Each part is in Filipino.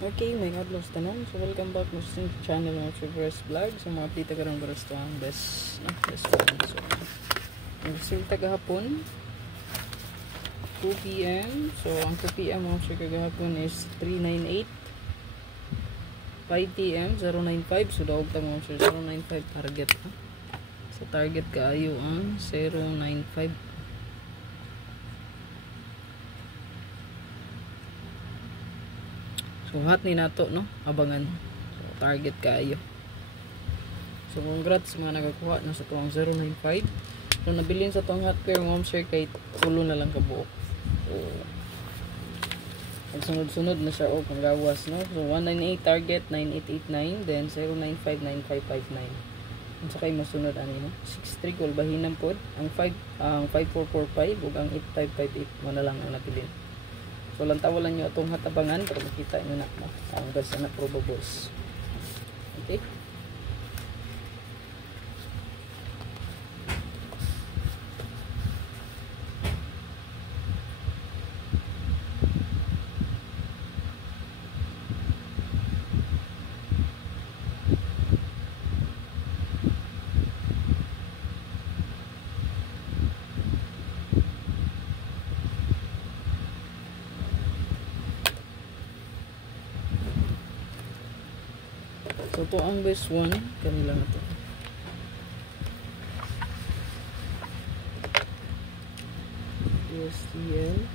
Okay, may adlaw sa tanan. So welcome back mo sa channel ng Traverse Vlog. So mga update ka rin baras to ang best one. So ang resulta kahapon 2 PM. So ang 2 PM mga sir kagahapon is 398. 5 PM 095. So daog ta mga sir 095 target ha. So target kaayo ang 095. So hot ni nato no, abangan. So target kayo. So congrats mga nagakuha na sa tuwang 095. So nabilin sa tuwang hot care mom sir kay tulo na lang kabuok. So sunod-sunod na siya og kung gawas no. So 198 target 9889 then 095 9559. Unsa kay masunod ani no? 63 kol bahinam pod ang 5445 ug ang 8558 mo na lang ang napilin. So lantawalan nyo itong hatabangan para makita nyo na ang gasa na probables. Okay. So to ang best one kanila na to. USTL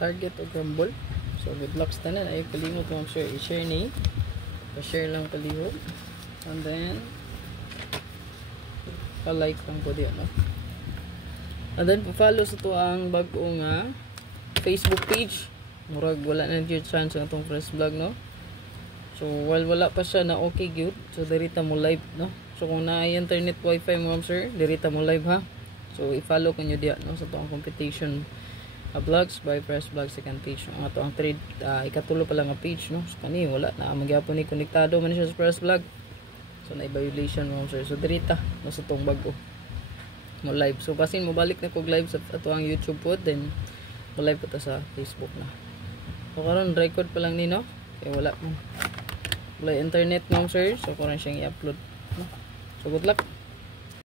target o grumble. So good luck sa tanan. Ay kalimot mo share i-share ni. Pa-share lang palihog. And then pa-like lang po diyan no. And then pa-follow sa to ang bag-o nga Facebook page. Murag wala na gyud chance ang atong first vlog no. So while wala pa siya na okay gyud, so dirita mo live no. So kung na internet wifi mo sir, dirita mo live ha. So i-follow kanyo diyan no sa to ang competition vlogs by Press Vlog second page ang ato ang trade ikatulo pa lang ang page no. So kani wala na magyapon ni konektado man siya sa Press Vlog. So na violation mo sir. So dirita no sa tong bag-o mo live. So basin mo balik na kog live sa ato ang YouTube pod then mo live pa ta sa Facebook na. So karon record pa lang ni no. Kay wala internet mo sir. So karon siyang i-upload no? So good luck.